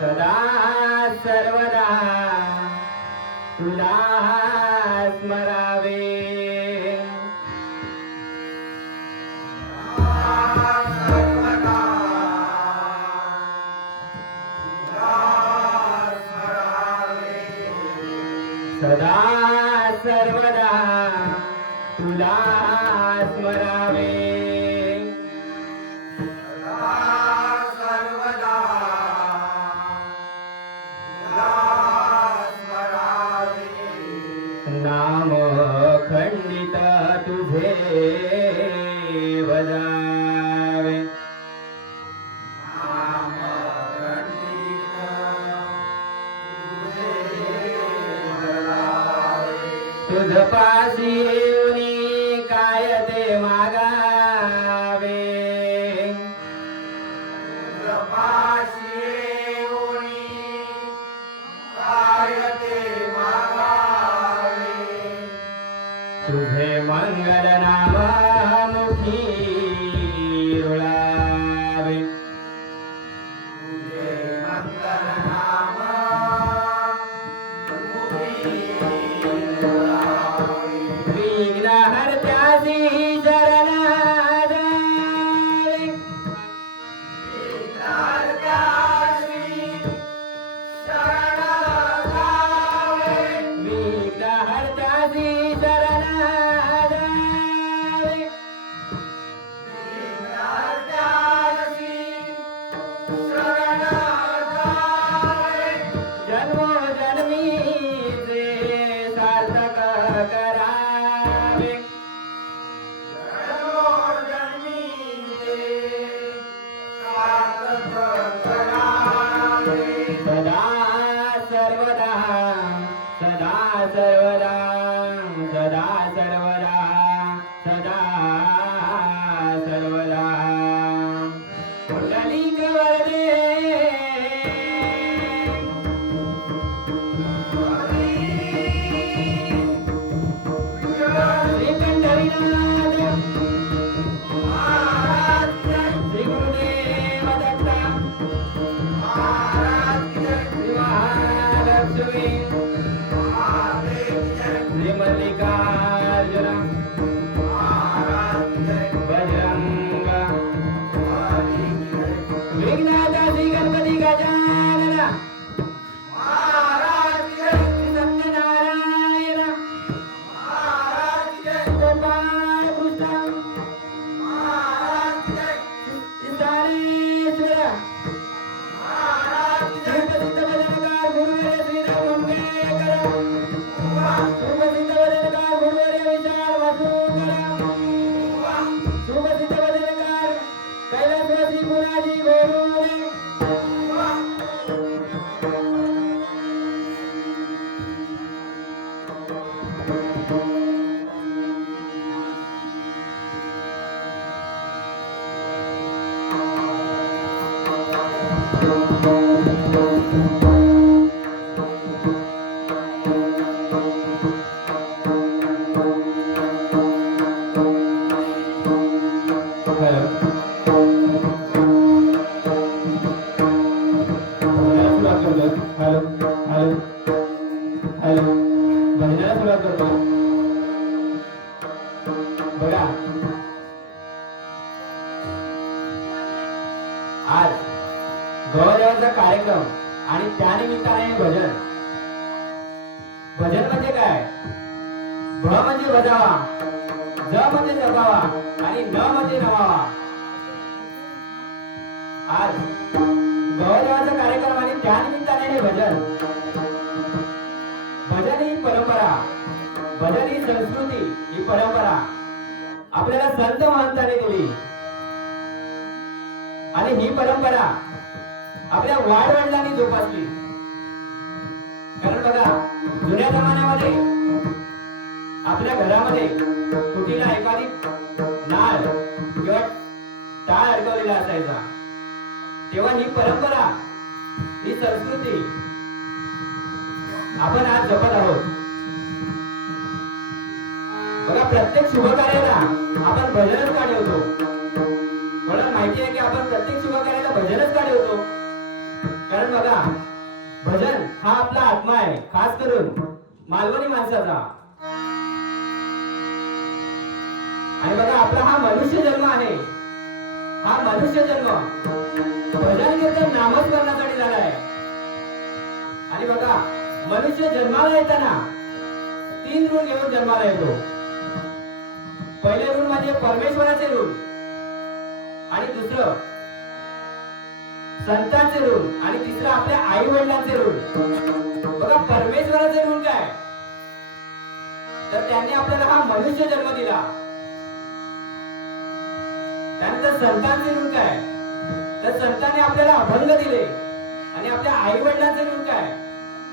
सदा सर्वदा तुला स्मरावे. सदा सर्वदा तुला स्मरावे. नाम खंडित तुझे बजावे. तुझ पाशी येऊनी काय ते मागावे. तुझ पाशी येऊनी काय ते मागावे. तुझे मंगल नाम मुखी रुळावे. तुझे मंगल नाम मुखी विघ्न हरत्यासी शरण जावे. विघ्न हरत्यासी शरण जावे. विघ्न हरत्यासी शरण जावे. विघ्न हरत्यासी शरण जावे. जन्मोजन्मीचे सार्थक करावे. जन्मोजन्मीचे सार्थक करावे. सदा सर्वदा सदा सर्वदा सदा सर्वदा सदा सर्वदा पुंडलिक वरदे. श्री पंढरीनाथ महाराज श्री गुरुदेव दत्त महाराज श्री महालक्ष्मी श्री मल्लिकार्जुन बजरंग विघ्नाचा श्री गणपती गजानन महाराज श्री सत्यनारायण महाराज गोपाळ कृष्ण महाराज सिद्धारेश्वर महाराज सुप्रसिद्ध भजनकार गुरुवर्य श्रीराम मंगेकर. सुप्रसिद्ध भजनकार गुरुवर्य विशाल वासुकर. सुप्रसिद्ध भजनकार कैलासवासी गुणाजी गोरुडे. हॅलो हॅलो हॅलो भजनाला सुरुवात करतो. बघा आज गौरवाचा कार्यक्रम आणि त्यानिमित्ताने भजन. भजन म्हणजे काय? भ म्हणजे बजावा, ज म्हणजे जगावा आणि न म्हणजे नमावा. आज गौरवाचा कार्यक्रम आणि त्यानिमित्ताने हे भजन. भजन ही परंपरा, भजन ही संस्कृती, ही परंपरा आपल्याला संत महंतांनी दिली आणि ही परंपरा आपल्या वाडवडिलांनी जोपासली. कारण बघा जुन्या जमान्यामध्ये आपल्या घरामध्ये कुठीला एखादी नाळ किंवा टाळ अडकवलेला असायचा. तेव्हा ही परंपरा, ही संस्कृती आपण आज जपत आहोत. बघा प्रत्येक शुभ कार्याला आपण भजनच का ठेवतो? मला माहिती आहे की आपण प्रत्येक शुभ कार्याला भजनच का ठेवतो? कारण बघा भजन हा आपला आत्मा आहे, खास करून मालवणी माणसाचा. आणि बघा आपला हा मनुष्य जन्म आहे, हा मनुष्य जन्म भजन कीर्तन नामस्मरणासाठी झालाय. आणि बघा मनुष्य जन्माला येताना 3 ऋण घेऊन जन्माला येतो. पहिले ऋण म्हणजे परमेश्वराचे ऋण, आणि दुसरं संतांचे ऋण, आणि तिसरं आपल्या आई वडिलांचे ऋण. बघा परमेश्वराचे ऋण काय, तर त्यांनी आपल्याला हा मनुष्य जन्म दिला. त्यानंतर संतांचे ऋण काय, तर संतांनी आपल्याला अभंग दिले. आणि आपल्या आई वडिलांचे ऋण काय,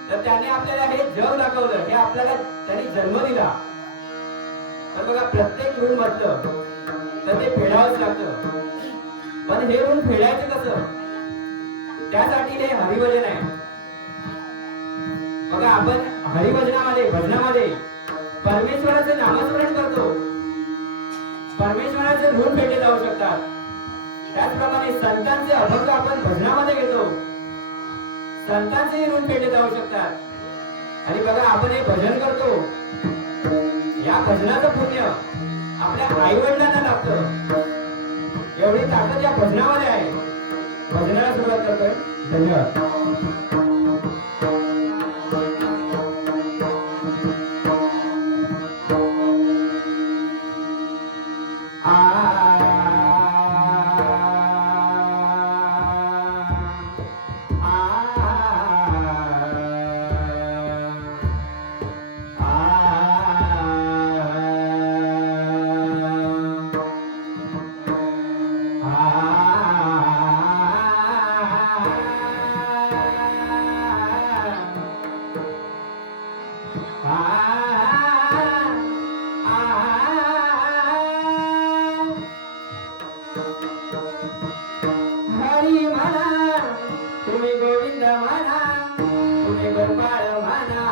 तर त्यांनी आपल्याला हे जग दाखवलं, हे आपल्याला त्यांनी जन्म दिला. तर बघा प्रत्येक ऋण म्हटलं तर ते फेडावंच लागतं. पण हे ऋण फेडायचं कसं, त्यासाठी हे हरिभजन आहे. बघा आपण हरिभजनामध्ये भजनामध्ये परमेश्वराचे नामस्मरण करतो, परमेश्वराचे ऋण फेडले जाऊ शकतात. त्याचप्रमाणे संतांचे अभंग आपण भजनामध्ये घेतो, संतांचे ऋण फेडले जाऊ शकतात. आणि बघा आपण हे भजन करतो, या भजनाचं पुण्य आपल्या आई वडिलांना लागतं. एवढी ताकद या भजनामध्ये आहे. भजनाला सुरुवात करतोय. धन्यवाद. हरी म्हणा तुम्ही गोविंद म्हणा, तुम्ही गोपाळ म्हणा.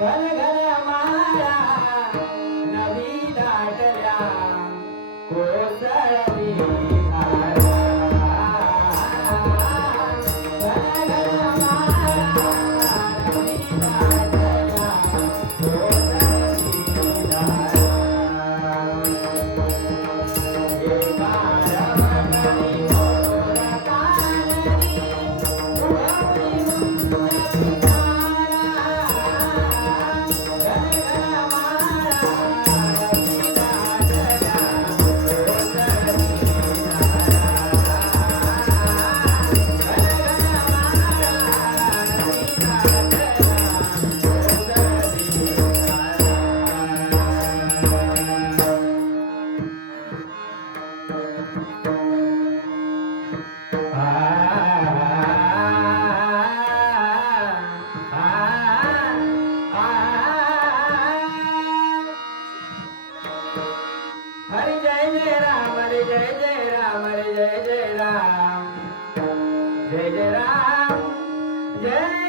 घन घन माळा नदी दाटल्या कोसळली धारा. घन घन माळा नदी दाटल्या कोसळली धारा. एका रमणी मोर कानडी उडवली मुंज हरि जय जय राम, हरि जय जय राम, हरि जय जय राम, जय जय राम, जय